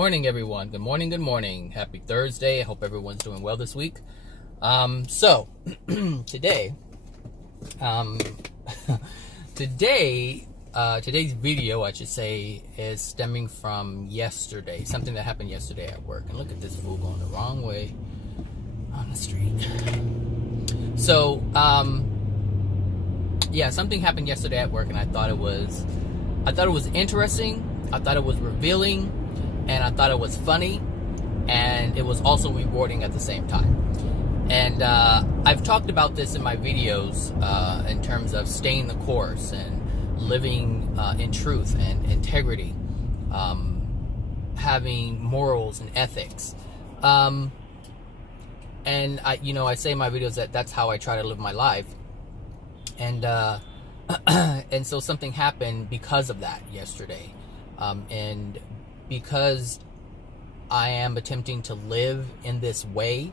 morning, everyone. Good morning, good morning. Happy Thursday. I hope everyone's doing well this week. So, today, today's video, I should say, is stemming from yesterday. Something that happened yesterday at work. And look at this fool going the wrong way on the street. So, yeah, something happened yesterday at work, and I thought it was interesting. I thought it was revealing, and I thought it was funny, and it was also rewarding at the same time. And I've talked about this in my videos in terms of staying the course and living in truth and integrity, having morals and ethics. And I say in my videos that that's how I try to live my life. And and so something happened because of that yesterday. And because I am attempting to live in this way,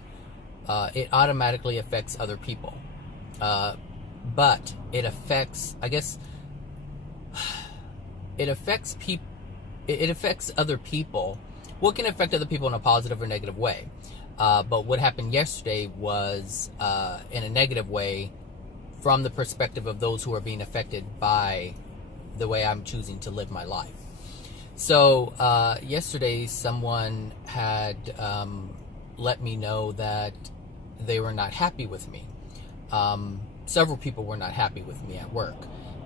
it automatically affects other people. But it affects, it affects other people. Well, it can affect other people in a positive or negative way. But what happened yesterday was in a negative way from the perspective of those who are being affected by the way I'm choosing to live my life. So yesterday someone had let me know that they were not happy with me. Several people were not happy with me at work,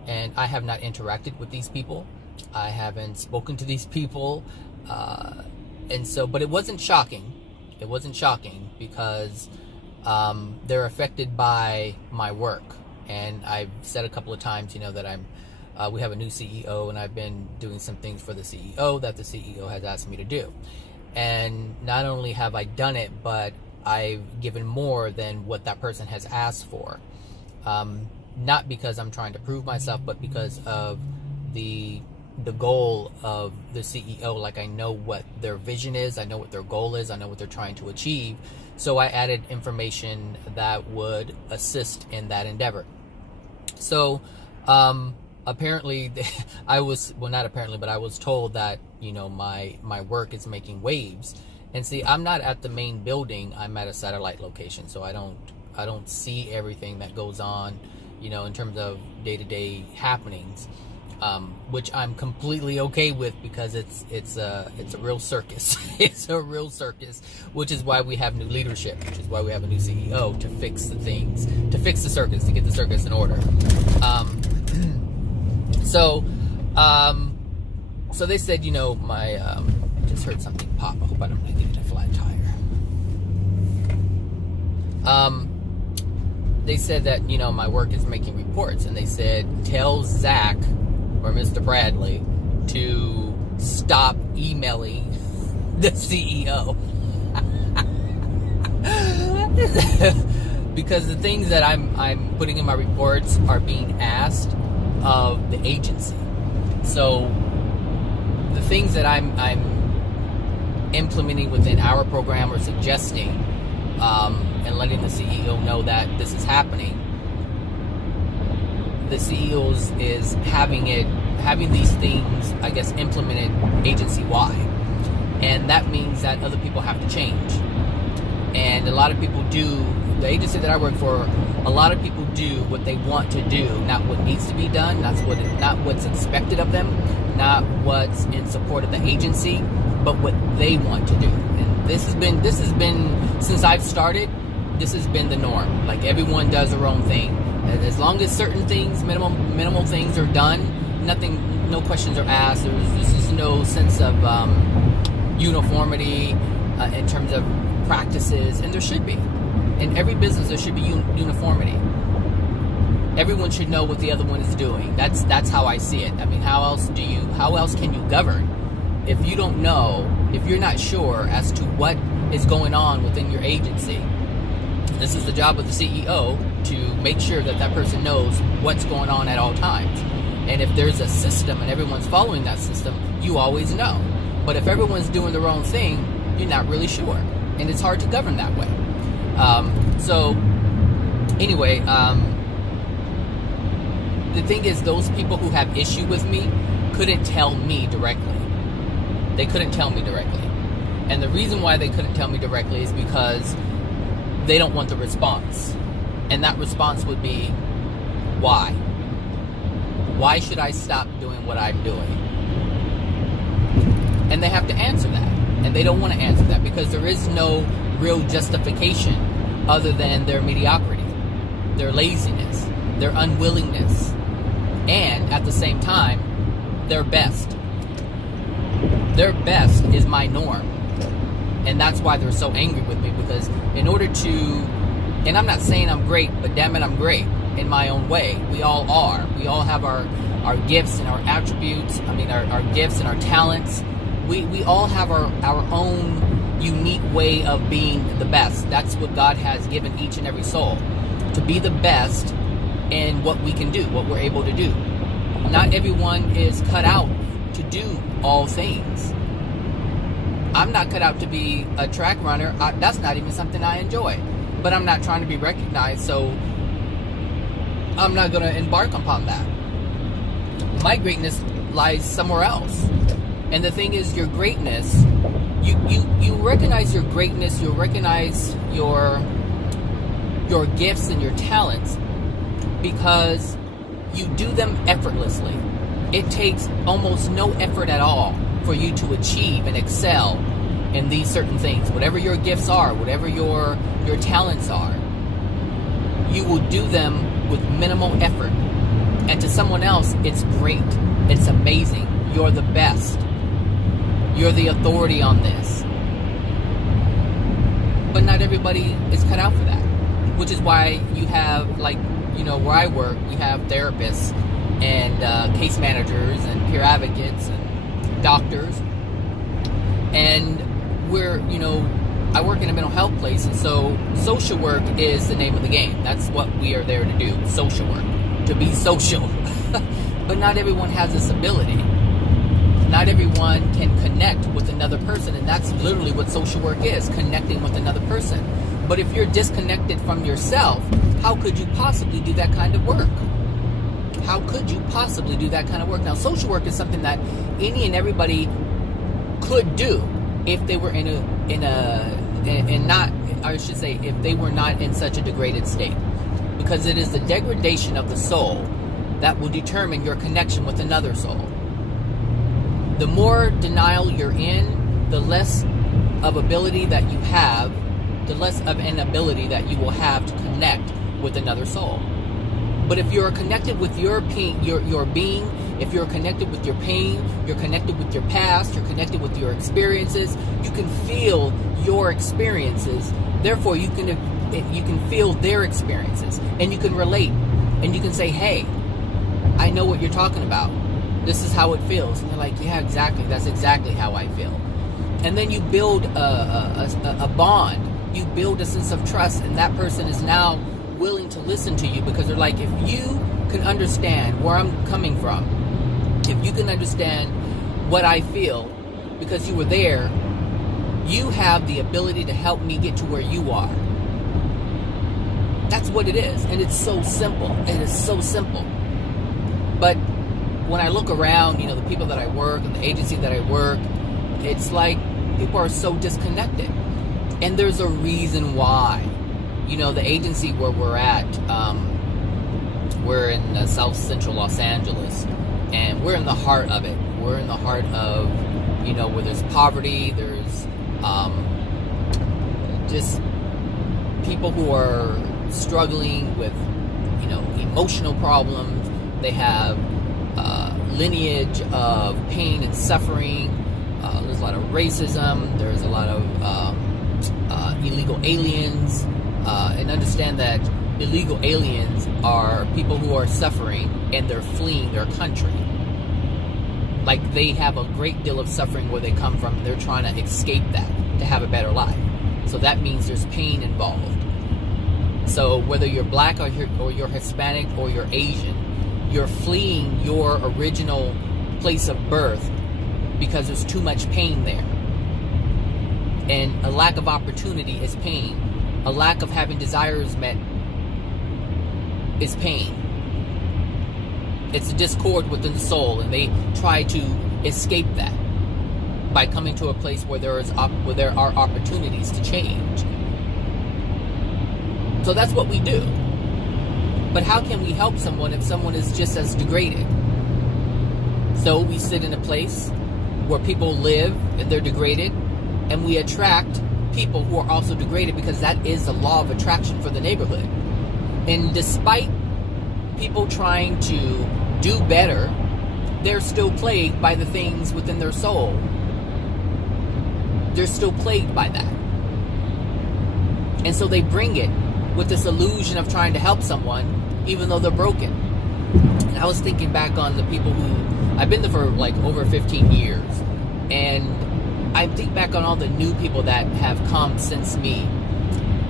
and I have not interacted with these people. I haven't spoken to these people, and so, but it wasn't shocking. It wasn't shocking because they're affected by my work, and I've said a couple of times, that we have a new CEO, and I've been doing some things for the CEO that the CEO has asked me to do. And not only have I done it, but I've given more than what that person has asked for. Not because I'm trying to prove myself, but because of the goal of the CEO. Like, I know what their vision is, I know what their goal is, I know what they're trying to achieve. So I added information that would assist in that endeavor. So, apparently I was told that, my work is making waves. And see, I'm not at the main building, I'm at a satellite location. So I don't see everything that goes on, in terms of day-to-day happenings, which I'm completely okay with, because it's a real circus. It's a real circus, which is why we have new leadership, which is why we have a new CEO to fix the things, to fix the circus, to get the circus in order. So they said, I just heard something pop. I hope I don't get a flat tire. They said that, my work is making reports, and they said, tell Zach or Mr. Bradley to stop emailing the CEO. Because the things that I'm putting in my reports are being asked of the agency. So the things that I'm implementing within our program, or suggesting, and letting the CEO know that this is happening, the CEO is having these things, implemented agency-wide. And that means that other people have to change. And a lot of people do, the agency that I work for, a lot of people do what they want to do, not what needs to be done, not what's expected of them, not what's in support of the agency, but what they want to do. And this has been since I've started, this has been the norm. Like, everyone does their own thing. As long as certain things, minimal things are done, no questions are asked. There's just no sense of uniformity in terms of practices, and there should be. In every business, there should be uniformity. Everyone should know what the other one is doing. That's how I see it. I mean, how else can you govern if you don't know, if you're not sure as to what is going on within your agency? This is the job of the CEO, to make sure that that person knows what's going on at all times. And if there's a system and everyone's following that system, you always know. But if everyone's doing their own thing, you're not really sure. And it's hard to govern that way. The thing is, those people who have issue with me couldn't tell me directly. They couldn't tell me directly. And the reason why they couldn't tell me directly is because they don't want the response. And that response would be, why? Why should I stop doing what I'm doing? And they have to answer that. And they don't want to answer that because there is no real justification other than their mediocrity, their laziness, their unwillingness, and at the same time, their best. Their best is my norm. And that's why they're so angry with me, because in order to, and I'm not saying I'm great, but damn it, I'm great in my own way. We all are. We all have our gifts and our attributes. I mean, our gifts and our talents. We all have our own unique way of being the best. That's what God has given each and every soul, to be the best in what we can do, what we're able to do. Not everyone is cut out to do all things. I'm not cut out to be a track runner. That's not even something I enjoy. But I'm not trying to be recognized, so I'm not going to embark upon that. My greatness lies somewhere else. And the thing is, your greatness, you recognize your greatness, you recognize your gifts and your talents because you do them effortlessly. It takes almost no effort at all for you to achieve and excel in these certain things. Whatever your gifts are, whatever your talents are, you will do them with minimal effort. And to someone else, it's great. It's amazing. You're the best. You're the authority on this. But not everybody is cut out for that. Which is why you have, like, you know, where I work, we have therapists and case managers and peer advocates and doctors. And we're, you know, I work in a mental health place, and so social work is the name of the game. That's what we are there to do, social work, to be social. But not everyone has this ability. Not everyone can connect with another person, and that's literally what social work is, connecting with another person. But if you're disconnected from yourself, how could you possibly do that kind of work? How could you possibly do that kind of work? Now, social work is something that any and everybody could do if they were if they were not in such a degraded state. Because it is the degradation of the soul that will determine your connection with another soul. The more denial you're in, the less of ability that you have, the less of an ability that you will have to connect with another soul. But if you're connected with your pain, your being, if you're connected with your pain, you're connected with your past, you're connected with your experiences, you can feel your experiences. Therefore, you can feel their experiences, and you can relate, and you can say, "Hey, I know what you're talking about. This is how it feels." And they're like, "Yeah, exactly. That's exactly how I feel." And then you build a bond. You build a sense of trust, and that person is now willing to listen to you because they're like, if you can understand where I'm coming from, if you can understand what I feel because you were there, you have the ability to help me get to where you are. That's what it is. And it's so simple. It is so simple. But when I look around, you know, the people that I work and the agency that I work, it's like people are so disconnected. And there's a reason why. You know, the agency where we're at, we're in South Central Los Angeles, and we're in the heart of it. We're in the heart of, you know, where there's poverty, there's just people who are struggling with, you know, emotional problems. They have lineage of pain and suffering. There's a lot of racism. There's a lot of illegal aliens. And understand that illegal aliens are people who are suffering and they're fleeing their country. Like, they have a great deal of suffering where they come from, and they're trying to escape that to have a better life. So that means there's pain involved. So whether you're black or you're Hispanic or you're Asian, you're fleeing your original place of birth because there's too much pain there. And a lack of opportunity is pain. A lack of having desires met is pain. It's a discord within the soul, and they try to escape that. by coming to a place where there are opportunities to change. So that's what we do. But how can we help someone if someone is just as degraded? So we sit in a place where people live and they're degraded, and we attract people who are also degraded, because that is the law of attraction for the neighborhood. And despite people trying to do better, they're still plagued by the things within their soul. They're still plagued by that. And so they bring it with this illusion of trying to help someone, even though they're broken. And I was thinking back on the people who, I've been there for like over 15 years, and I think back on all the new people that have come since me.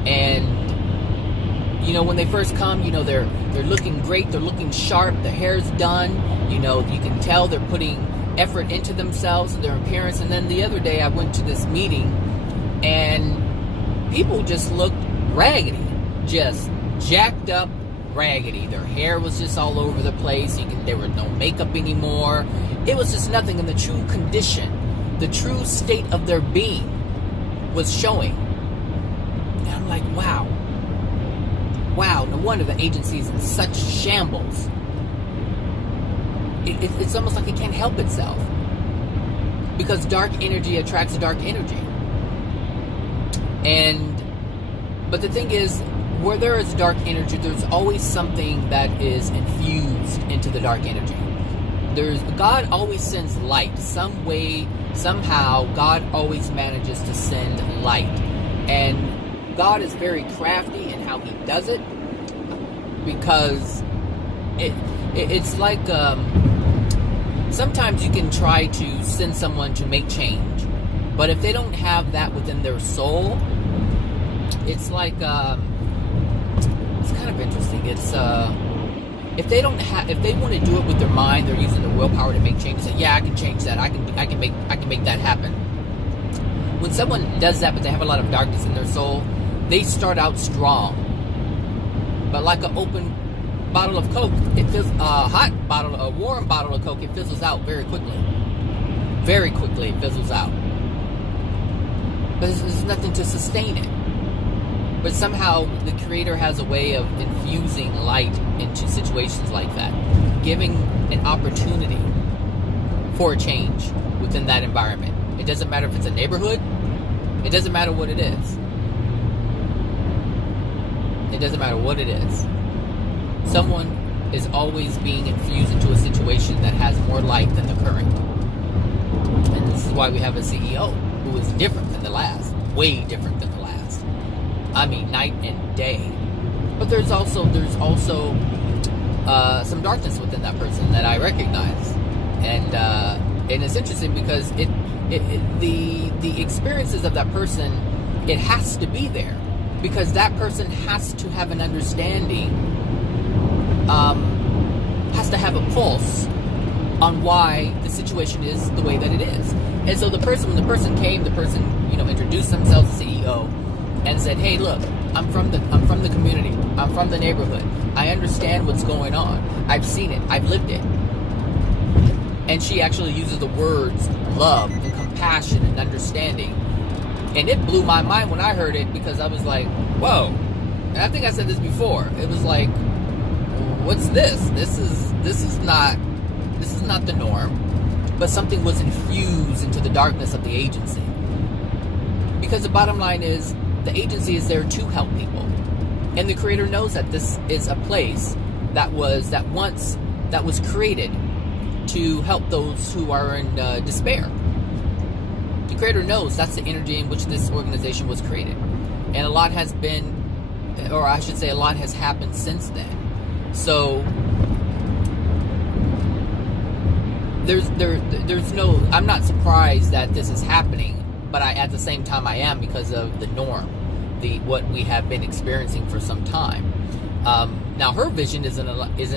And you know, when they first come, you know, they're looking great, they're looking sharp, their hair's done, you know, you can tell they're putting effort into themselves and their appearance. And then the other day I went to this meeting and people just looked raggedy, just jacked up raggedy. Their hair was just all over the place. There was no makeup anymore. It was just nothing. And the true condition, the true state of their being was showing. And I'm like, wow, no wonder the agency is in such shambles. It's almost like it can't help itself, because dark energy attracts dark energy. But the thing is, where there is dark energy, there's always something that is infused into the dark energy. God always sends light. Some way, somehow, God always manages to send light. And God is very crafty in how he does it, because it's like sometimes you can try to send someone to make change, but if they don't have that within their soul, it's like it's kind of interesting. It's if they want to do it with their mind, they're using their willpower to make change. Say, yeah, I can change that. I can make that happen. When someone does that, but they have a lot of darkness in their soul, they start out strong. But like an open bottle of Coke, it a warm bottle of Coke, it fizzles out very quickly. Very quickly, it fizzles out. But there's nothing to sustain it. But somehow the Creator has a way of infusing light into situations like that, giving an opportunity for a change within that environment. It doesn't matter if it's a neighborhood. It doesn't matter what it is. It doesn't matter what it is. Someone is always being infused into a situation that has more light than the current. And this is why we have a CEO who is different than the last. Way different than the last. I mean, night and day. But there's also some darkness within that person that I recognize. And it's interesting because the experiences of that person, it has to be there, because that person has to have an understanding, has to have a pulse on why the situation is the way that it is. And so when the person came, the person, introduced themselves as CEO and said, "Hey, look, I'm from the community. I'm from the neighborhood. I understand what's going on. I've seen it. I've lived it." And she actually uses the words love and compassion and understanding. And it blew my mind when I heard it, because I was like, whoa. And I think I said this before. It was like, what's this? This is not the norm. But something was infused into the darkness of the agency. Because the bottom line is, the agency is there to help people. And the Creator knows that this is a place that was created to help those who are in despair. The Creator knows that's the energy in which this organization was created. And a lot has a lot has happened since then. So I'm not surprised that this is happening, but at the same time I am, because of the norm, what we have been experiencing for some time. Now her vision is in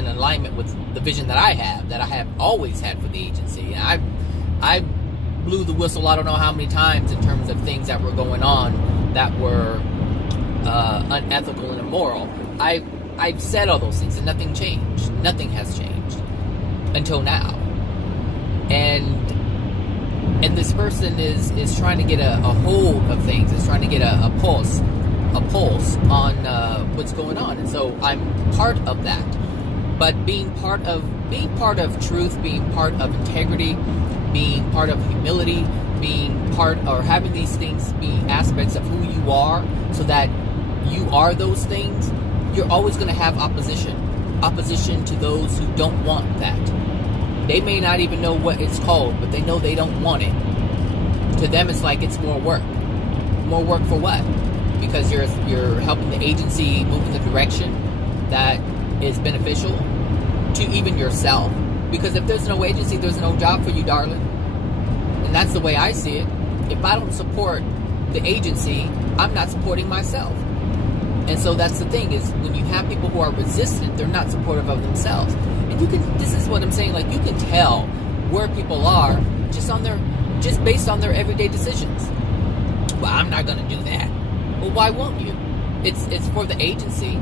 alignment with the vision that I have always had for the agency. And I blew the whistle I don't know how many times in terms of things that were going on that were unethical and immoral. I've said all those things, and nothing changed. Nothing has changed until now. And and this person is trying to get a hold of things, is trying to get a pulse on what's going on. And so I'm part of that. But being part of truth, being part of integrity, being part of humility, being part, or having these things be aspects of who you are, so that you are those things, you're always going to have opposition to those who don't want that. They may not even know what it's called, but they know they don't want it. To them, it's like it's more work. More work for what? Because you're helping the agency move in the direction that is beneficial to even yourself. Because if there's no agency, there's no job for you, darling. And that's the way I see it. If I don't support the agency, I'm not supporting myself. And so that's the thing, is when you have people who are resistant, they're not supportive of themselves. And this is what I'm saying, like, you can tell where people are just based on their everyday decisions. Well, I'm not going to do that. Well, why won't you? It's for the agency.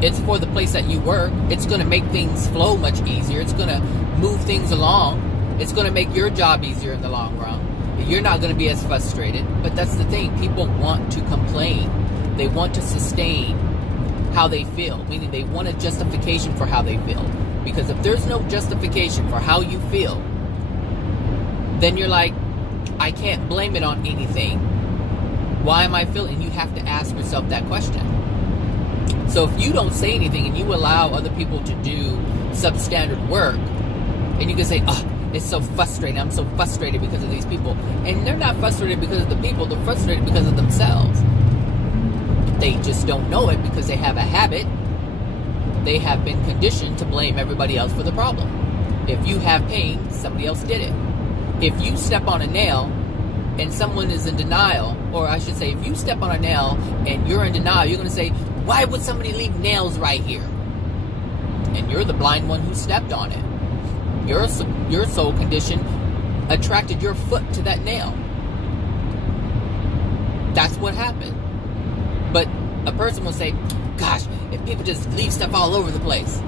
It's for the place that you work. It's going to make things flow much easier. It's going to move things along. It's going to make your job easier in the long run. You're not going to be as frustrated. But that's the thing. People want to complain. They want to sustain how they feel, meaning they want a justification for how they feel. Because if there's no justification for how you feel, then you're like, I can't blame it on anything. Why am I feeling? You have to ask yourself that question. So if you don't say anything and you allow other people to do substandard work, and you can say, oh, it's so frustrating. I'm so frustrated because of these people. And they're not frustrated because of the people. They're frustrated because of themselves. They just don't know it because they have a habit. They have been conditioned to blame everybody else for the problem. If you have pain, somebody else did it. If you step on a nail and someone is in denial, or I should say, if you step on a nail and you're in denial, you're going to say, why would somebody leave nails right here? And you're the blind one who stepped on it. Your soul condition attracted your foot to that nail. That's what happened. But a person will say, gosh, if people just leave stuff all over the place.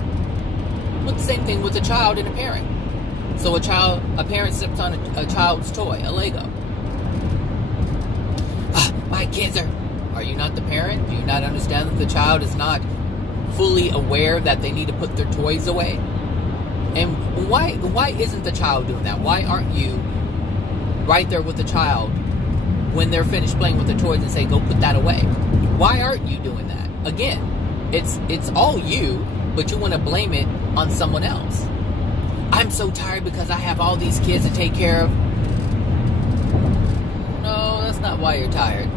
Well, the same thing with a child and a parent. So a parent steps on a child's toy, a Lego. My kids are you not the parent? Do you not understand that the child is not fully aware that they need to put their toys away? And why isn't the child doing that? Why aren't you right there with the child when they're finished playing with the toys and say, go put that away? Why aren't you doing that? Again, it's all you, but you want to blame it on someone else. I'm so tired because I have all these kids to take care of. No, that's not why you're tired.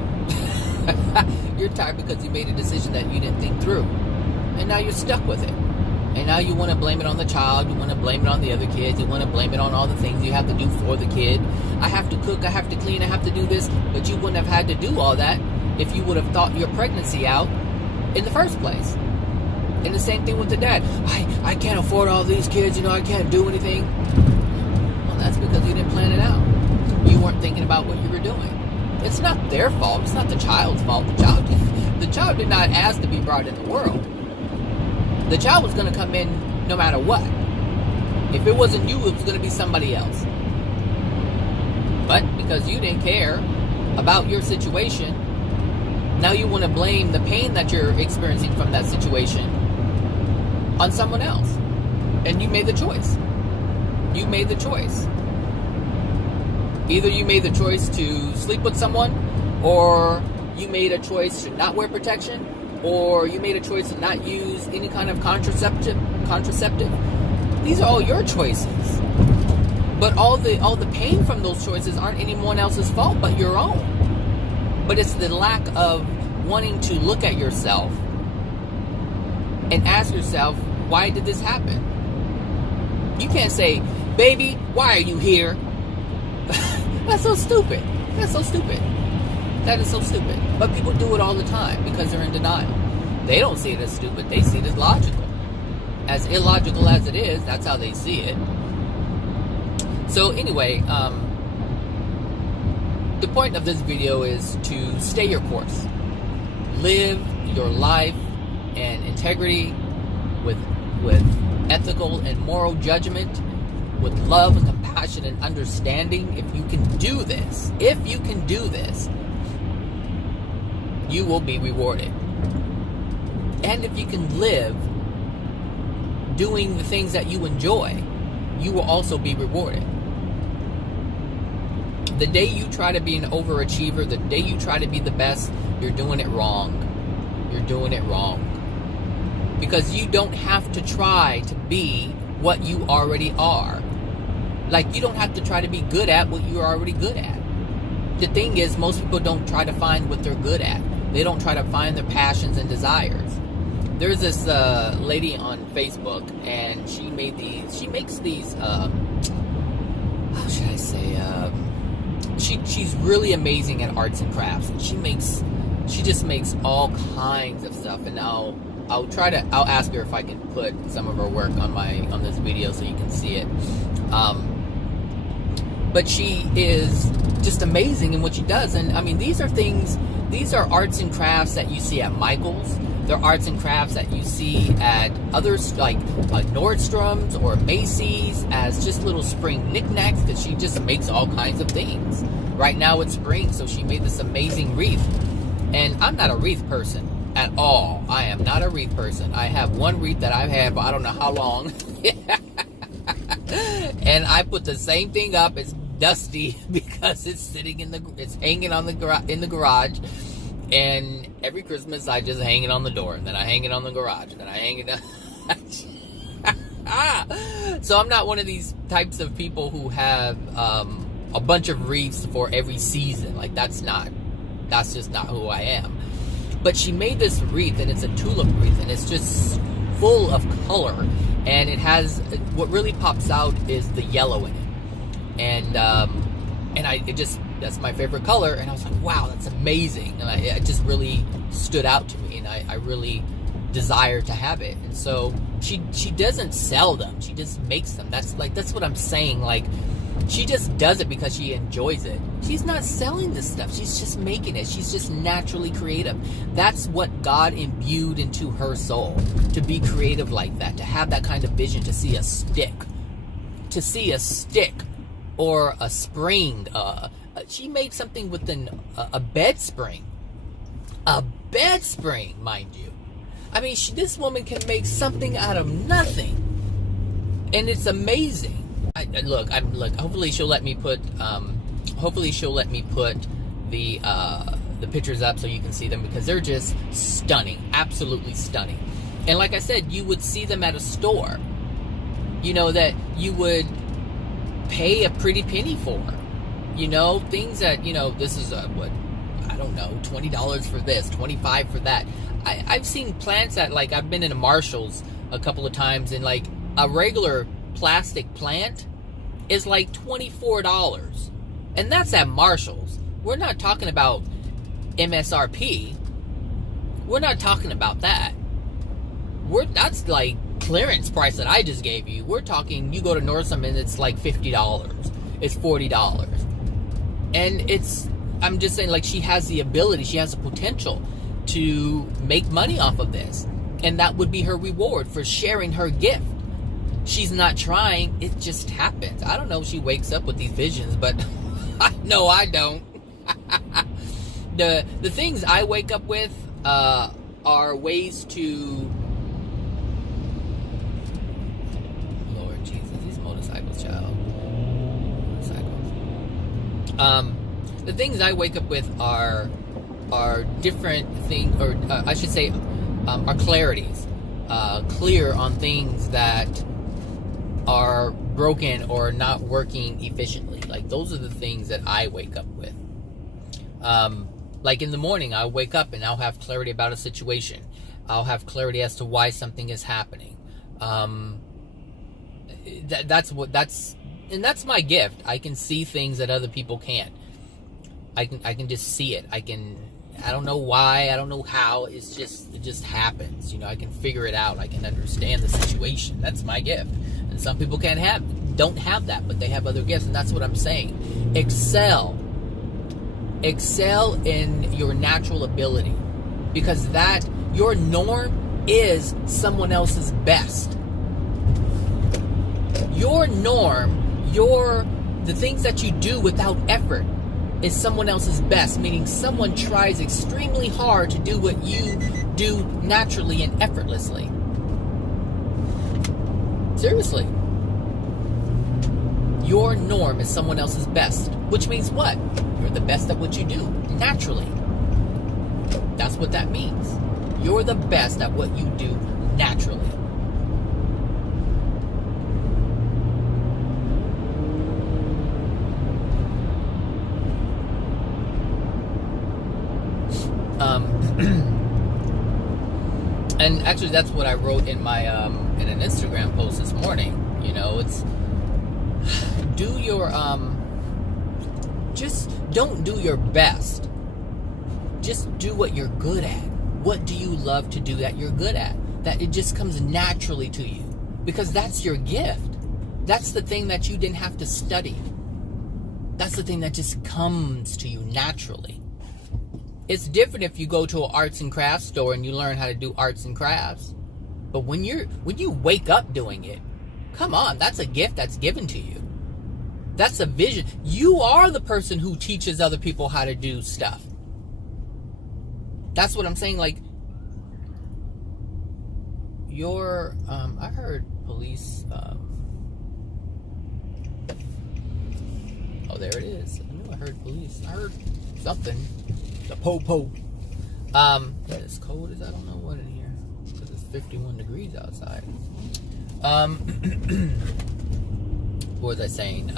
You're tired because you made a decision that you didn't think through. And now you're stuck with it. And now you want to blame it on the child. You want to blame it on the other kids. You want to blame it on all the things you have to do for the kid. I have to cook. I have to clean. I have to do this. But you wouldn't have had to do all that if you would have thought your pregnancy out in the first place. And the same thing with the dad. I can't afford all these kids. I can't do anything. Well, that's because you didn't plan it out. You weren't thinking about what you were doing. It's not their fault. It's not the child's fault. The child did not ask to be brought in the world. The child was going to come in no matter what. If it wasn't you, it was going to be somebody else. But because you didn't care about your situation, now you want to blame the pain that you're experiencing from that situation on someone else. And you made the choice. You made the choice. Either you made the choice to sleep with someone, or you made a choice to not wear protection, or you made a choice to not use any kind of contraceptive. These are all your choices. But all the pain from those choices aren't anyone else's fault but your own. But it's the lack of wanting to look at yourself and ask yourself, why did this happen? You can't say, baby, why are you here? That's so stupid. That's so stupid. That is so stupid. But people do it all the time because they're in denial. They don't see it as stupid. They see it as logical. As illogical as it is, that's how they see it. So anyway, the point of this video is to stay your course. Live your life and integrity with ethical and moral judgment, with love and compassion and understanding, if you can do this, you will be rewarded. And if you can live doing the things that you enjoy, you will also be rewarded. The day you try to be an overachiever, the day you try to be the best, you're doing it wrong. You're doing it wrong. Because you don't have to try to be what you already are. Like, you don't have to try to be good at what you're already good at. The thing is, most people don't try to find what they're good at. They don't try to find their passions and desires. There's this lady on Facebook, and she makes these, how should I say, she's really amazing at arts and crafts. And she just makes all kinds of stuff, and I'll ask her if I can put some of her work on this video so you can see it. But she is just amazing in what she does. And I mean, these are arts and crafts that you see at Michael's. They're arts and crafts that you see at others like Nordstrom's or Macy's as just little spring knickknacks, because she just makes all kinds of things. Right now it's spring, so she made this amazing wreath. And I'm not a wreath person at all. I am not a wreath person. I have one wreath that I've had for I don't know how long. And I put the same thing up. It's dusty because it's hanging on in the garage. And every Christmas I just hang it on the door, and then I hang it on the garage, and then I hang it on. So I'm not one of these types of people who have a bunch of wreaths for every season. Like, that's just not who I am. But she made this wreath, and it's a tulip wreath, and it's just full of color. And it has, what really pops out is the yellow in it. And that's my favorite color. And I was like, wow, that's amazing. And it just really stood out to me, and I really desire to have it. And so she doesn't sell them. She just makes them. That's what I'm saying. Like, she just does it because she enjoys it. She's not selling this stuff. She's just making it. She's just naturally creative. That's what God imbued into her soul, to be creative like that, to have that kind of vision, to see a stick, or a spring. She made something with a bed spring. A bed spring, mind you. I mean, this woman can make something out of nothing, and it's amazing. Look. Hopefully, she'll let me put. The pictures up so you can see them, because they're just stunning, absolutely stunning. And like I said, you would see them at a store. You know, that you would pay a pretty penny for. You know, things that, you know, this is $20 for this, $25 for that. I've seen plants at, like, I've been in a Marshall's a couple of times, and like a regular plastic plant is like $24. And that's at Marshall's. We're not talking about MSRP. We're not talking about that. That's like clearance price that I just gave you. We're talking, you go to Nordstrom and it's like $50. It's $40. And I'm just saying, like, she has the ability, she has the potential to make money off of this. And that would be her reward for sharing her gift. She's not trying, it just happens. I don't know if she wakes up with these visions, but I know I don't. The things I wake up with are ways to... Lord Jesus, these motorcycles, child. The things I wake up with are different things, or I should say, are clarities. Clear on things that are broken or not working efficiently. Like, those are the things that I wake up with. Like in the morning, I'll wake up and I'll have clarity about a situation. I'll have clarity as to why something is happening. That's my gift. I can see things that other people can't. I can just see it. I don't know why, I don't know how, it just happens. You know, I can figure it out. I can understand the situation. That's my gift. And some people don't have that, but they have other gifts, and that's what I'm saying. Excel in your natural ability, because your norm is someone else's best. Your norm, the things that you do without effort is someone else's best, meaning someone tries extremely hard to do what you do naturally and effortlessly. Seriously. Your norm is someone else's best, which means what? You're the best at what you do, naturally. That's what that means. You're the best at what you do naturally. And actually, that's what I wrote in my in an Instagram post this morning. You know, it's do your just don't do your best. Just do what you're good at. What do you love to do that you're good at? That it just comes naturally to you, because that's your gift. That's the thing that you didn't have to study. That's the thing that just comes to you naturally. It's different if you go to an arts and crafts store and you learn how to do arts and crafts. But when you wake up doing it, come on, that's a gift that's given to you. That's a vision. You are the person who teaches other people how to do stuff. That's what I'm saying. Like, I heard police, oh, there it is. I knew I heard police. I heard something. The po-po. It's cold as I don't know what in here, because it's 51 degrees outside. What was I saying?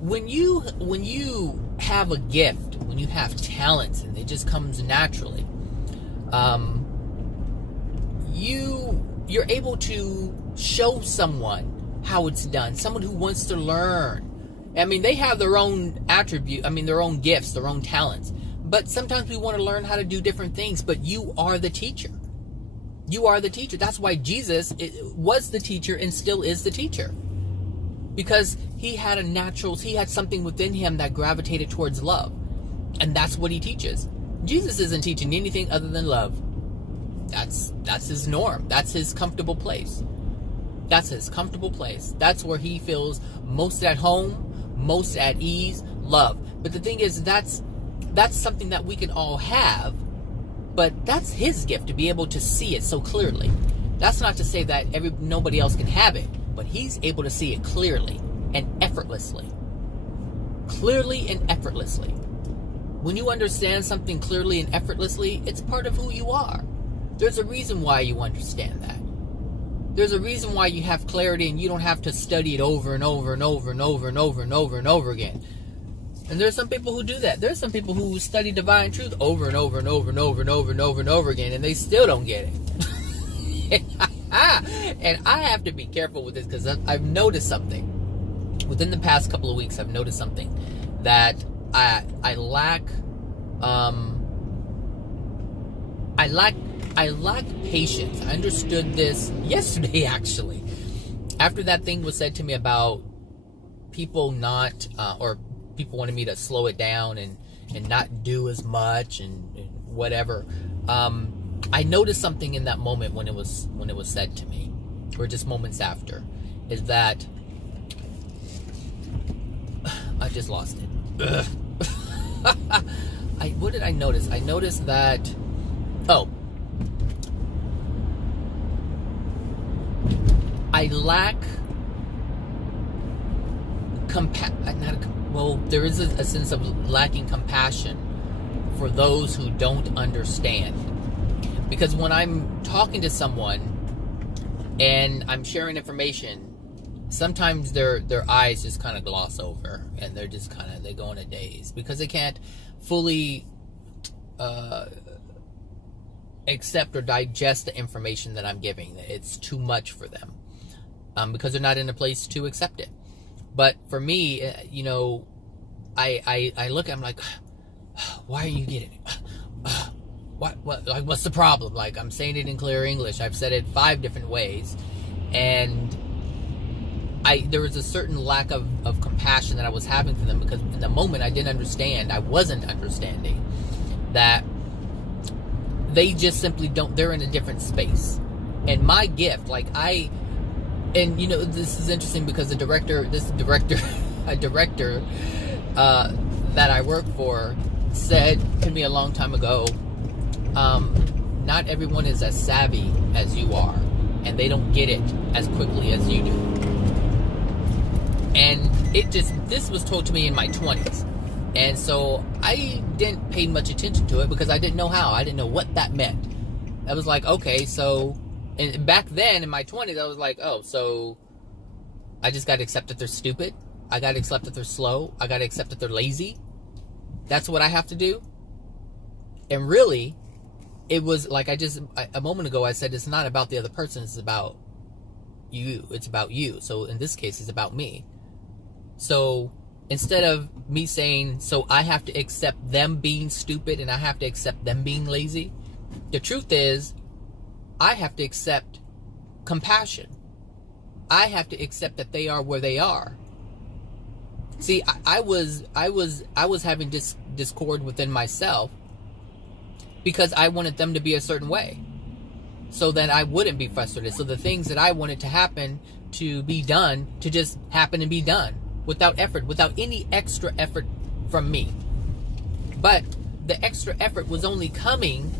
When you have a gift, when you have talents, and it just comes naturally, you're able to show someone how it's done. Someone who wants to learn. I mean, they have their own their own gifts, their own talents. But sometimes we want to learn how to do different things, but you are the teacher. You are the teacher. That's why Jesus was the teacher and still is the teacher. Because he had something within him that gravitated towards love. And that's what he teaches. Jesus isn't teaching anything other than love. That's his norm. That's his comfortable place. That's his comfortable place. That's where he feels most at home, most at ease, love. But the thing is, that's something that we can all have, but that's his gift, to be able to see it so clearly. That's not to say that nobody else can have it, but he's able to see it clearly and effortlessly. Clearly and effortlessly. When you understand something clearly and effortlessly, it's part of who you are. There's a reason why you understand that. There's a reason why you have clarity and you don't have to study it over and over and over and over and over and over and over again. And there's some people who do that. There's some people who study divine truth over and over and over and over and over and over and over again, and they still don't get it. And I have to be careful with this, because I've noticed something. Within the past couple of weeks, I've noticed something that I lack patience. I understood this yesterday, actually. After that thing was said to me about people people wanted me to slow it down and not do as much and whatever. I noticed something in that moment when it was said to me, or just moments after, is that I just lost it. What did I notice? I noticed that, I lack there is a sense of lacking compassion for those who don't understand. Because when I'm talking to someone and I'm sharing information, sometimes their eyes just kind of gloss over, and they're just they go in a daze, because they can't fully accept or digest the information that I'm giving. It's too much for them, because they're not in a place to accept it. But for me, I look at, I'm like, why are you getting it? What's the problem? Like, I'm saying it in clear English. I've said it 5 different ways, and there was a certain lack of compassion that I was having for them, because in the moment I didn't understand. I wasn't understanding that they just simply don't. They're in a different space, and my gift, like I And you know, this is interesting because a director that I work for said to me a long time ago, not everyone is as savvy as you are, and they don't get it as quickly as you do. And this was told to me in my 20s. And so I didn't pay much attention to it because I didn't know how. I didn't know what that meant. I was like, okay, so, and back then in my 20s, I was like, oh, so I just got to accept that they're stupid. I got to accept that they're slow. I got to accept that they're lazy. That's what I have to do. And really, it was like a moment ago, I said, it's not about the other person. It's about you. It's about you. So in this case, it's about me. So instead of me saying, so I have to accept them being stupid and I have to accept them being lazy, the truth is, I have to accept compassion. I have to accept that they are where they are. See, I was having discord within myself because I wanted them to be a certain way, so that I wouldn't be frustrated. So the things that I wanted to happen to be done, to just happen and be done without effort, without any extra effort from me. But the extra effort was only coming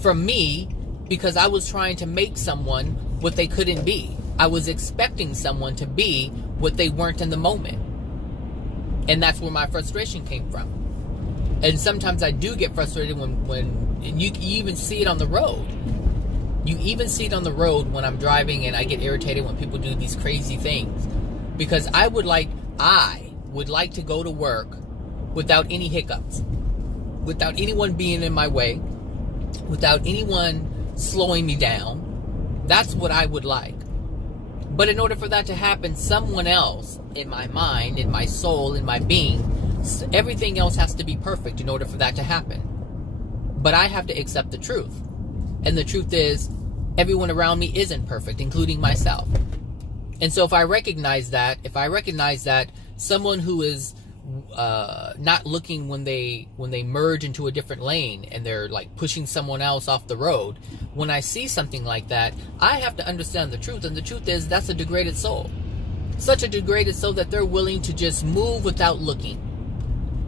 from me because I was trying to make someone what they couldn't be. I was expecting someone to be what they weren't in the moment. And that's where my frustration came from. And sometimes I do get frustrated when you even see it on the road. You even see it on the road when I'm driving, and I get irritated when people do these crazy things. Because I would like to go to work without any hiccups, without anyone being in my way, without anyone slowing me down. That's what I would like. But in order for that to happen, someone else, in my mind, in my soul, in my being, everything else has to be perfect in order for that to happen. But I have to accept the truth. And the truth is, everyone around me isn't perfect, including myself. And so if I recognize that someone who is not looking when they merge into a different lane and they're like pushing someone else off the road, when I see something like that, I have to understand the truth. And the truth is, that's a degraded soul. Such a degraded soul that they're willing to just move without looking,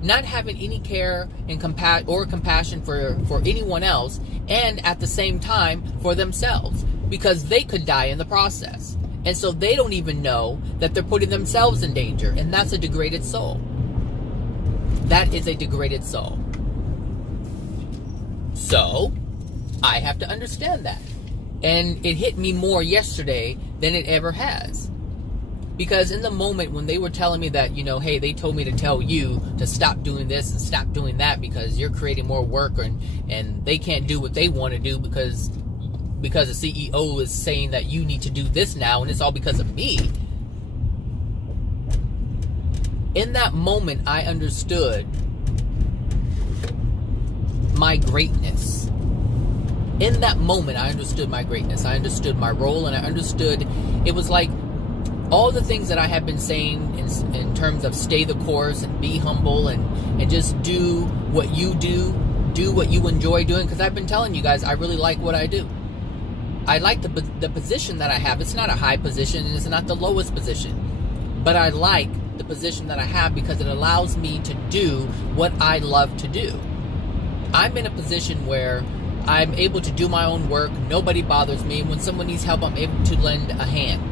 not having any care and compassion for anyone else, and at the same time for themselves, because they could die in the process. And so they don't even know that they're putting themselves in danger. And that's a degraded soul. That is a degraded soul. So I have to understand that. And it hit me more yesterday than it ever has. Because in the moment when they were telling me that, hey, they told me to tell you to stop doing this and stop doing that because you're creating more work, and they can't do what they want to do because the CEO is saying that you need to do this now, and it's all because of me. In that moment, I understood my greatness. In that moment, I understood my greatness. I understood my role, and I understood it was like all the things that I have been saying in terms of stay the course and be humble and just do what you do what you enjoy doing. Because I've been telling you guys, I really like what I do. I like the position that I have. It's not a high position and it's not the lowest position. But I like the position that I have because it allows me to do what I love to do. I'm in a position where I'm able to do my own work. Nobody bothers me. When someone needs help, I'm able to lend a hand.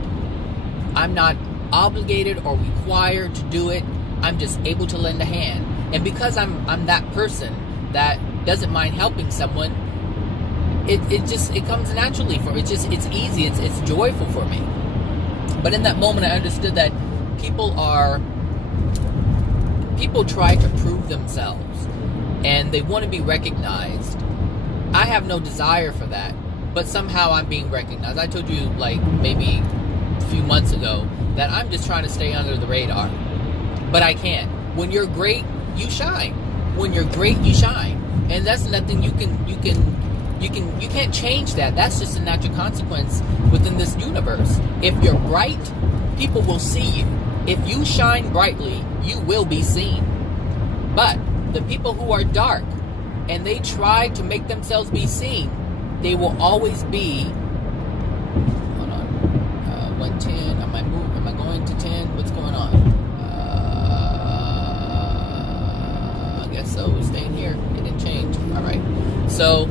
I'm not obligated or required to do it. I'm just able to lend a hand. And because I'm that person that doesn't mind helping someone, it comes naturally for me. It's easy. It's joyful for me. But in that moment, I understood that people try to prove themselves and they want to be recognized. I have no desire for that, but somehow I'm being recognized. I told you like maybe a few months ago that I'm just trying to stay under the radar, but I can't. When you're great, you shine. When you're great, you shine, and that's nothing you can't change that. That's just a natural consequence within this universe. If you're bright, people will see you. If you shine brightly, you will be seen. But the people who are dark and they try to make themselves be seen, they will always be went 10. Am I going to 10? What's going on? I guess so. We're staying here. It didn't change. All right. So,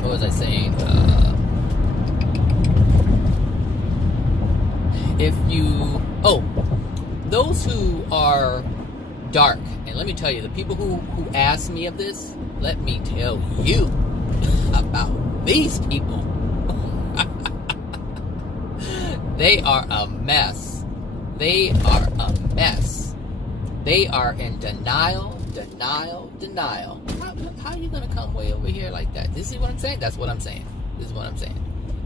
what was I saying? Those who are dark, and let me tell you, the people who ask me of this, let me tell you about these people. They are a mess. They are a mess. They are in denial. How are you going to come way over here like that? This is what I'm saying? That's what I'm saying. This is what I'm saying.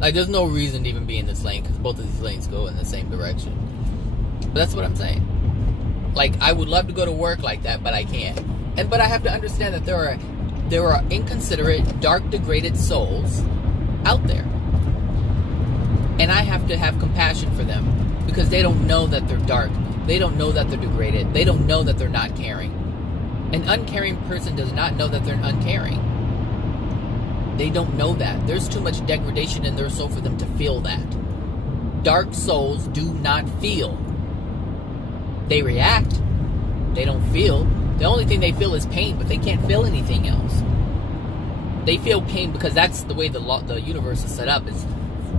Like, there's no reason to even be in this lane because both of these lanes go in the same direction. But that's what I'm saying. Like, I would love to go to work like that, but I can't. But I have to understand that there are inconsiderate, dark, degraded souls out there. And I have to have compassion for them because they don't know that they're dark. They don't know that they're degraded. They don't know that they're not caring. An uncaring person does not know that they're uncaring. They don't know that. There's too much degradation in their soul for them to feel that. Dark souls do not feel. They react. They don't feel. The only thing they feel is pain, but they can't feel anything else. They feel pain because that's the way the universe is set up. Is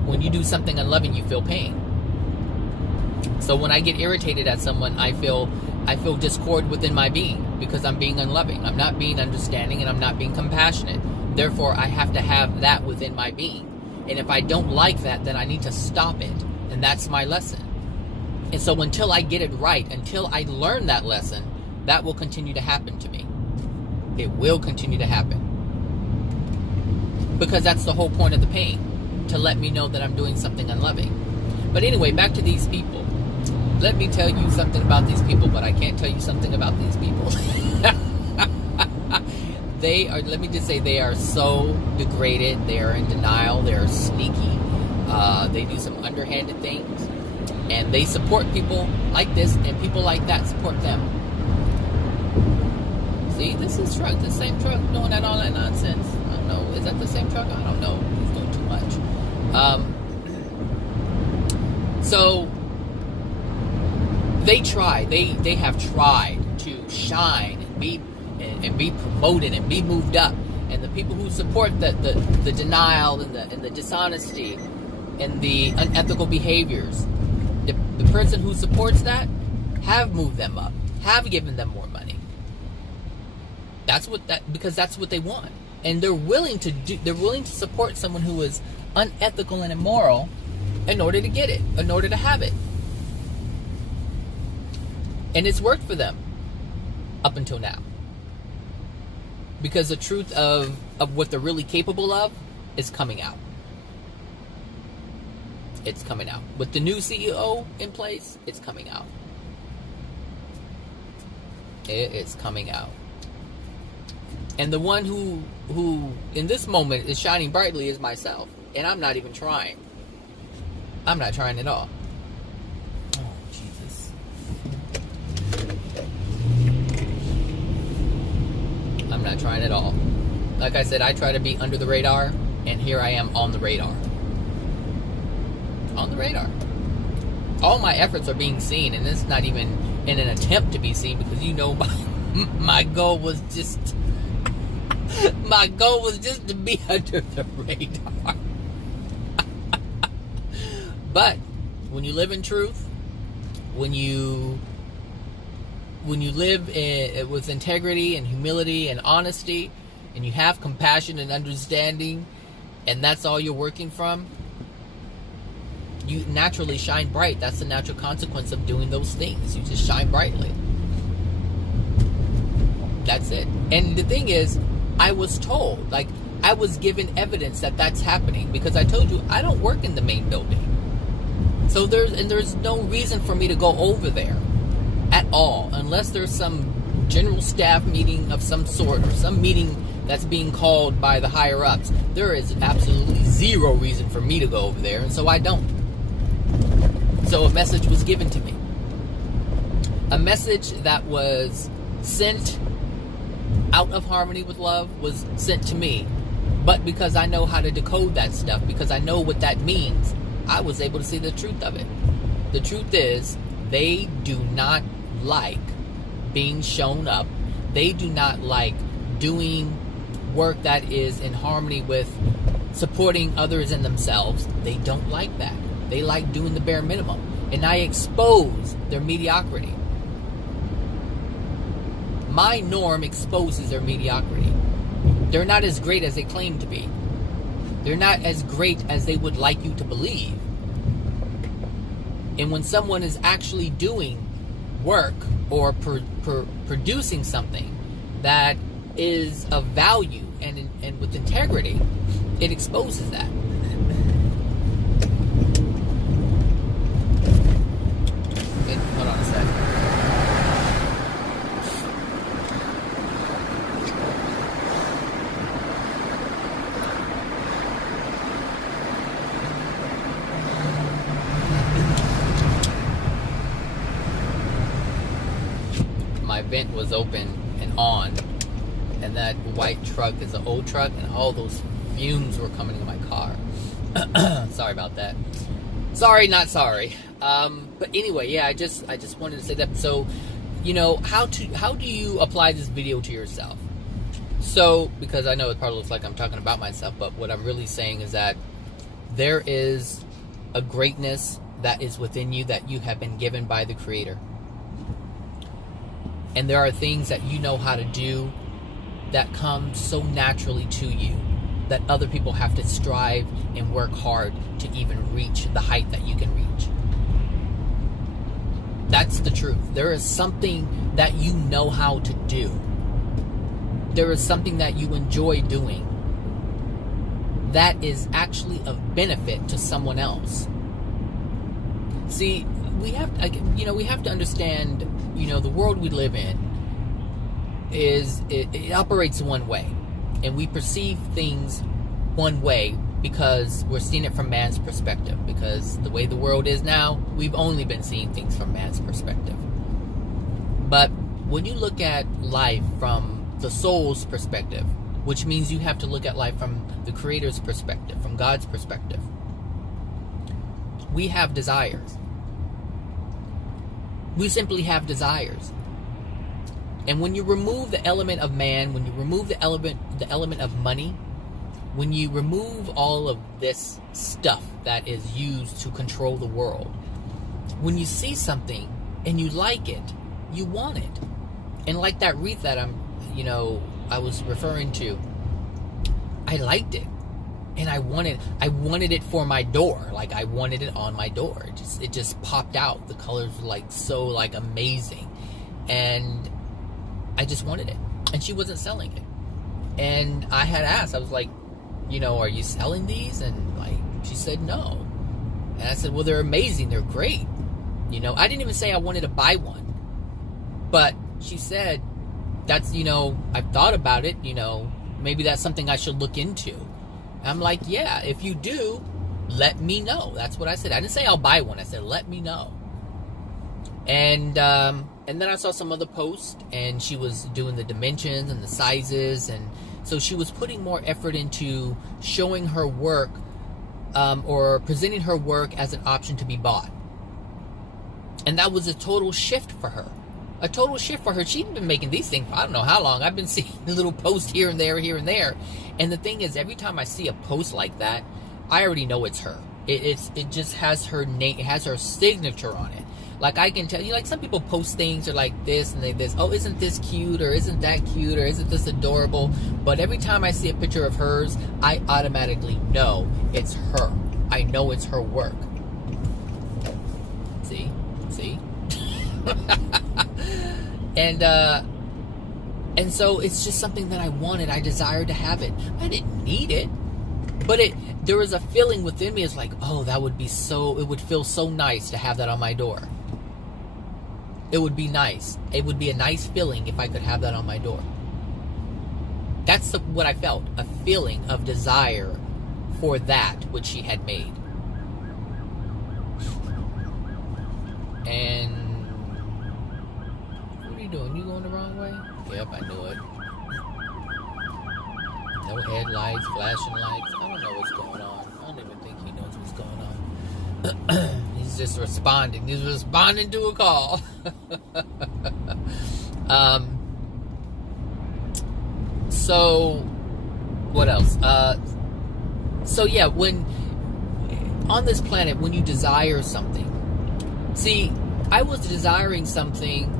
when you do something unloving, you feel pain. So when I get irritated at someone, I feel discord within my being because I'm being unloving. I'm not being understanding and I'm not being compassionate. Therefore, I have to have that within my being. And if I don't like that, then I need to stop it. And that's my lesson. And so until I get it right, until I learn that lesson, that will continue to happen to me. It will continue to happen. Because that's the whole point of the pain, to let me know that I'm doing something unloving. But anyway, back to these people. Let me tell you something about these people, but I can't tell you something about these people. Let me just say, they are so degraded. They are in denial. They are sneaky. They do some underhanded things. And they support people like this, and people like that support them. See, this is truck, the same truck doing all that nonsense. I don't know. Is that the same truck? I don't know. He's doing too much. So they try. They have tried to shine and be promoted and be moved up. And the people who support the denial and the dishonesty and the unethical behaviors, the person who supports that have moved them up, have given them more money. Because that's what they want. And they're willing to support someone who is unethical and immoral in order to get it, in order to have it. And it's worked for them up until now. Because the truth of what they're really capable of is coming out. It's coming out. With the new CEO in place, it's coming out. It is coming out. And the one who in this moment is shining brightly is myself. And I'm not even trying. I'm not trying at all. Oh, Jesus. I'm not trying at all. Like I said, I try to be under the radar, and here I am on the radar. On the radar. All my efforts are being seen, and it's not even in an attempt to be seen, because my goal was just to be under the radar. But when you live in truth, when you live with integrity and humility and honesty, and you have compassion and understanding, and that's all you're working from, you naturally shine bright. That's the natural consequence of doing those things. You just shine brightly. That's it. And the thing is, I was told, I was given evidence that that's happening, because I told you I don't work in the main building. So there's no reason for me to go over there at all, unless there's some general staff meeting of some sort, or some meeting that's being called by the higher ups. There is absolutely zero reason for me to go over there, and so I don't. So a message was given to me. A message that was sent out of harmony with love was sent to me But because I know how to decode that stuff, because I know what that means, I was able to see the truth of it. The truth is, they do not like being shown up. They do not like doing work that is in harmony with supporting others and themselves. They don't like that. They like doing the bare minimum. And I expose their mediocrity. My norm exposes their mediocrity. They're not as great as they claim to be. They're not as great as they would like you to believe. And when someone is actually doing work or producing something that is of value and with integrity, it exposes that. Hold on a second. My vent was open and on, and that white truck is an old truck, and all those fumes were coming into my car. Sorry about that. Sorry, not sorry. But anyway, yeah, I just wanted to say that. So, how do you apply this video to yourself? So, because I know it probably looks like I'm talking about myself, but what I'm really saying is that there is a greatness that is within you that you have been given by the Creator. And there are things that you know how to do that come so naturally to you that other people have to strive and work hard to even reach the height that you can reach. That's the truth. There is something that you know how to do. There is something that you enjoy doing that is actually of benefit to someone else. See, we have to understand, the world we live in it operates one way, and we perceive things one way because we're seeing it from man's perspective. Because the way the world is now, we've only been seeing things from man's perspective. But when you look at life from the soul's perspective, which means you have to look at life from the Creator's perspective, from God's perspective, we have desires. We simply have desires. And when you remove the element of man, when you remove the element of money, when you remove all of this stuff that is used to control the world, when you see something and you like it, you want it. And like that wreath that I was referring to, I liked it. And I wanted it for my door. Like, I wanted it on my door. It just popped out. The colors were so amazing. And I just wanted it. And she wasn't selling it. And I had asked, I was like, are you selling these? And she said no. And I said, well, they're amazing. They're great. I didn't even say I wanted to buy one. But she said, that's, I've thought about it, maybe that's something I should look into. I'm like, yeah, if you do, let me know. That's what I said. I didn't say I'll buy one. I said, let me know. And then I saw some other posts, and she was doing the dimensions and the sizes, and so she was putting more effort into showing her work, or presenting her work as an option to be bought. And that was a total shift for her. A total shift for her. She'd been making these things for I don't know how long. I've been seeing the little posts here and there, here and there. And the thing is, every time I see a post like that, I already know it's her. It just has her name, it has her signature on it. Like, I can tell you, some people post things are like this and this, oh, isn't this cute, or isn't that cute, or isn't this adorable? But every time I see a picture of hers, I automatically know it's her. I know it's her work. See? And so it's just something that I wanted. I desired to have it. I didn't need it, but there was a feeling within me. It's like, oh, it would feel so nice to have that on my door. It would be nice. It would be a nice feeling if I could have that on my door. That's what I felt, a feeling of desire for that which she had made. And what are you doing? You going the wrong way? Yep, I knew it. No headlights, flashing lights. I don't know what's going on. I don't even think he knows what's going on. He's just responding. He's responding to a call. So, what else? So yeah, when on this planet, when you desire something, see, I was desiring something.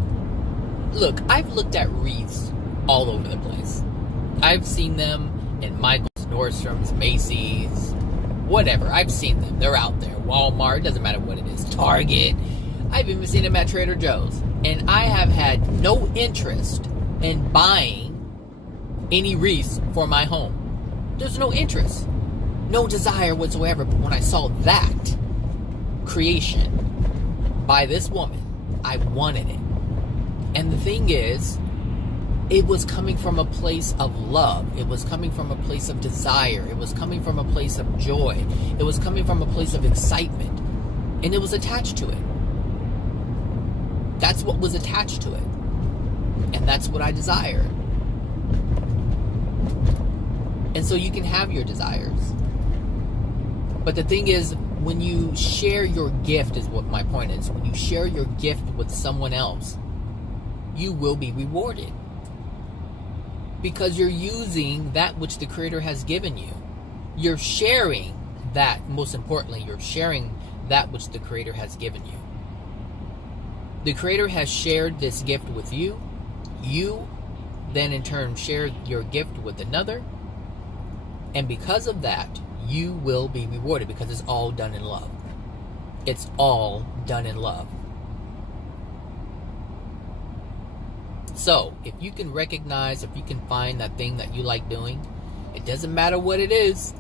Look, I've looked at wreaths all over the place. I've seen them in Michael's, Nordstrom's, Macy's, whatever. I've seen them. They're out there. Walmart, doesn't matter what it is. Target. I've even seen them at Trader Joe's. And I have had no interest in buying any wreaths for my home. There's no interest. No desire whatsoever. But when I saw that creation by this woman, I wanted it. And the thing is, it was coming from a place of love. It was coming from a place of desire. It was coming from a place of joy. It was coming from a place of excitement. And it was attached to it. That's what was attached to it. And that's what I desired. And so you can have your desires. But the thing is, when you share your gift, is what my point is. When you share your gift with someone else, you will be rewarded. Because you're using that which the Creator has given you. You're sharing that, most importantly, you're sharing that which the Creator has given you. The Creator has shared this gift with you. You then in turn share your gift with another. And because of that, you will be rewarded, because it's all done in love. It's all done in love. So, if you can recognize, if you can find that thing that you like doing, it doesn't matter what it is.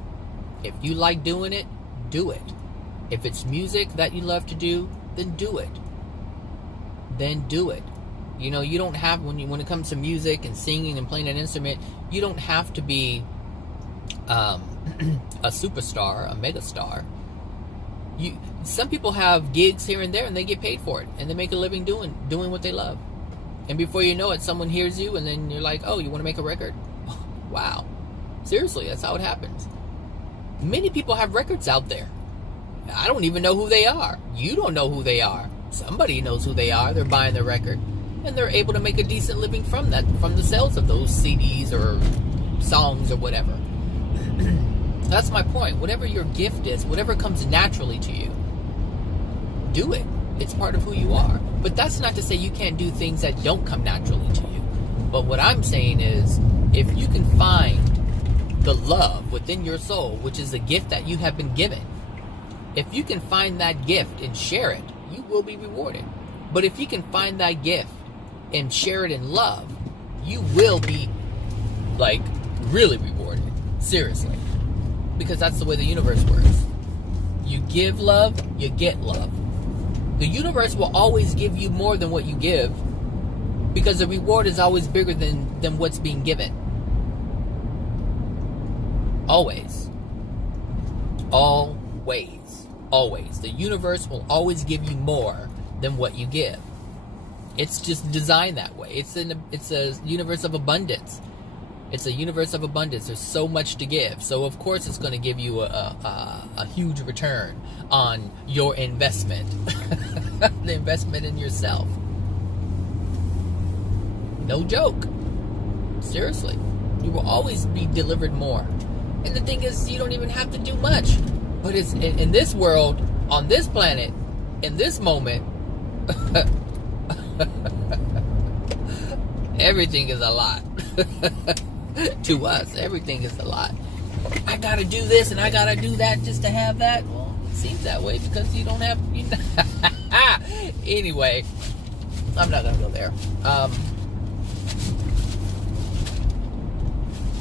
If you like doing it, do it. If it's music that you love to do, then do it. Then do it. You know, you don't have, when it comes to music and singing and playing an instrument, you don't have to be a superstar, a megastar. Some people have gigs here and there and they get paid for it, and they make a living doing what they love. And before you know it, someone hears you, and then you're like, oh, you want to make a record? Wow. Seriously, that's how it happens. Many people have records out there. I don't even know who they are. You don't know who they are. Somebody knows who they are. They're buying their record, and they're able to make a decent living from that, from the sales of those CDs or songs or whatever. That's my point. Whatever your gift is, whatever comes naturally to you, do it. It's part of who you are. But that's not to say you can't do things that don't come naturally to you. But what I'm saying is, if you can find the love within your soul, which is a gift that you have been given, if you can find that gift and share it, you will be rewarded. But if you can find that gift and share it in love, you will be, like, really rewarded. Seriously. Because that's the way the universe works. You give love, you get love. The universe will always give you more than what you give, because the reward is always bigger than what's being given. Always. Always. Always. The universe will always give you more than what you give. It's just designed that way. It's a universe of abundance. It's a universe of abundance. There's so much to give. So, of course, it's going to give you a huge return on your investment. The investment in yourself. No joke. Seriously. You will always be delivered more. And the thing is, you don't even have to do much. But it's in this world, on this planet, in this moment, everything is a lot. To us, everything is a lot. I gotta do this and I gotta do that just to have that. Well, it seems that way because you don't have. Anyway, I'm not gonna go there.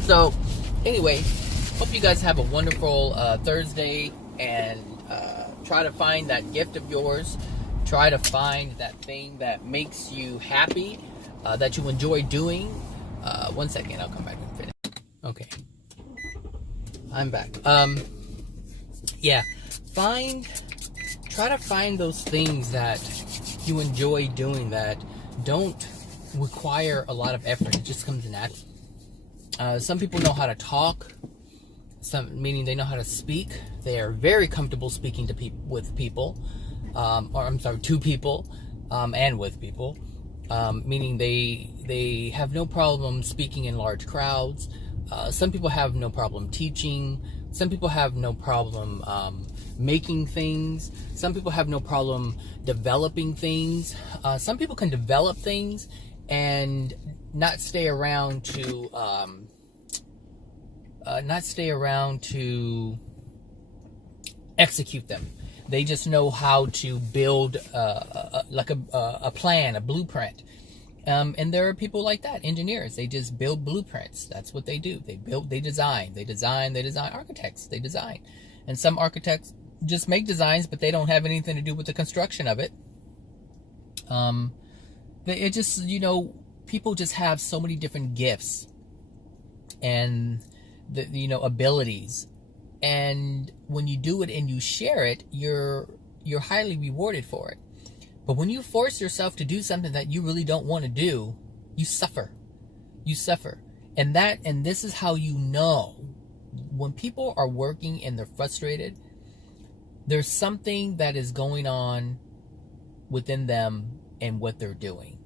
So, anyway, hope you guys have a wonderful Thursday, and try to find that gift of yours. Try to find that thing that makes you happy, that you enjoy doing. One second, I'll come back and finish. Okay. I'm back. Yeah. Try to find those things that you enjoy doing that don't require a lot of effort. It just comes natural. Some people know how to talk, meaning they know how to speak. They are very comfortable speaking to with people, to people, and with people. Meaning they have no problem speaking in large crowds. Some people have no problem teaching. Some people have no problem making things. Some people have no problem developing things. Some people can develop things and not stay around to execute them. They just know how to build a plan, a blueprint. And there are people like that, engineers. They just build blueprints. That's what they do. They design. Architects, they design. And some architects just make designs, but they don't have anything to do with the construction of it. It just, people just have so many different gifts and abilities. And when you do it and you share it, you're highly rewarded for it. But when you force yourself to do something that you really don't want to do, you suffer. And this is how you know when people are working and they're frustrated, there's something that is going on within them and what they're doing.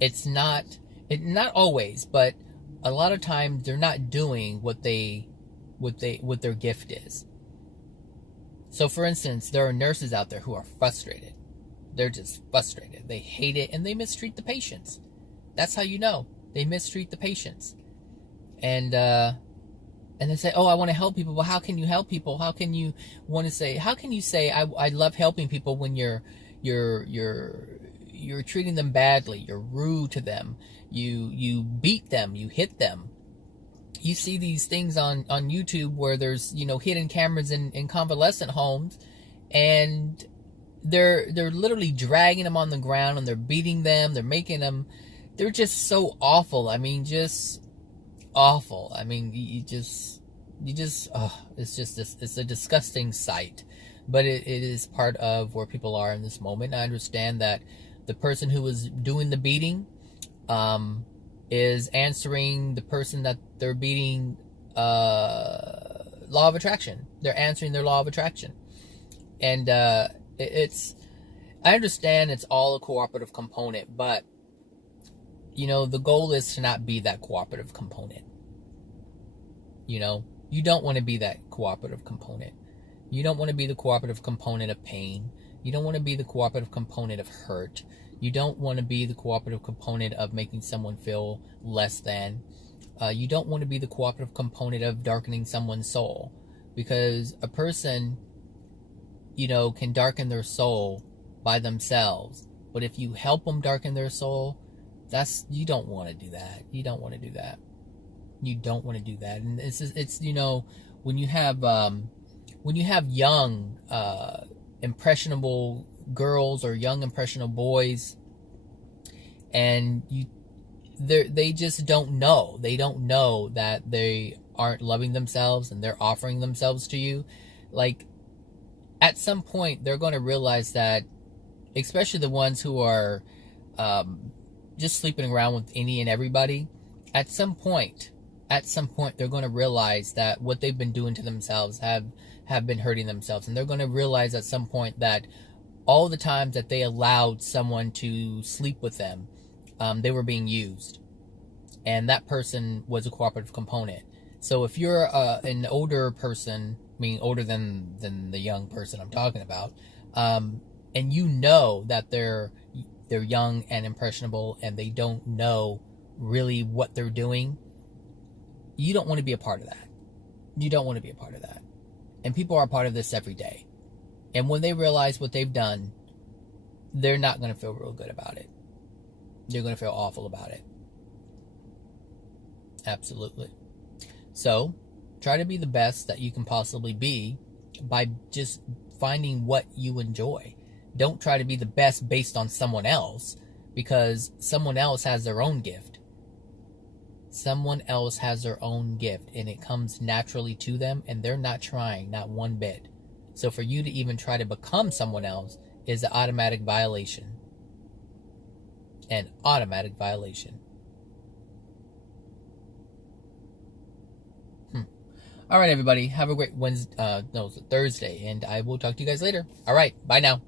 It's not always, but a lot of times they're not doing what their gift is. So for instance, there are nurses out there who are frustrated. They're just frustrated. They hate it and they mistreat the patients. That's how you know. They mistreat the patients. And they say, "Oh, I want to help people." Well, how can you help people? How can you say I love helping people when you're treating them badly, you're rude to them, you beat them, you hit them. You see these things on YouTube where there's hidden cameras in convalescent homes, and they're literally dragging them on the ground and they're beating them. They're just so awful. I mean, just awful. I mean, it's a disgusting sight. But it is part of where people are in this moment. I understand that the person who was doing the beating is answering the person that they're beating law of attraction. They're answering their law of attraction. And I understand it's all a cooperative component, but the goal is to not be that cooperative component. You don't want to be that cooperative component. You don't want to be the cooperative component of pain. You don't want to be the cooperative component of hurt. You don't want to be the cooperative component of making someone feel less than. You don't want to be the cooperative component of darkening someone's soul. Because a person, can darken their soul by themselves. But if you help them darken their soul, you don't want to do that. You don't want to do that. And it's when you have young, impressionable girls or young impressionable boys, and they just don't know. They don't know that they aren't loving themselves and they're offering themselves to you. Like, at some point, they're going to realize that, especially the ones who are just sleeping around with any and everybody, at some point, they're going to realize that what they've been doing to themselves have been hurting themselves. And they're going to realize at some point that all the times that they allowed someone to sleep with them, they were being used. And that person was a cooperative component. So if you're an older person, meaning older than the young person I'm talking about, and you know that they're young and impressionable and they don't know really what they're doing, you don't want to be a part of that. You don't want to be a part of that. And people are a part of this every day. And when they realize what they've done, they're not going to feel real good about it. They're going to feel awful about it. Absolutely. So, try to be the best that you can possibly be by just finding what you enjoy. Don't try to be the best based on someone else, because someone else has their own gift. Someone else has their own gift, and it comes naturally to them, and they're not trying, not one bit. So for you to even try to become someone else is an automatic violation. An automatic violation. All right, everybody. Have a great Thursday, and I will talk to you guys later. All right. Bye now.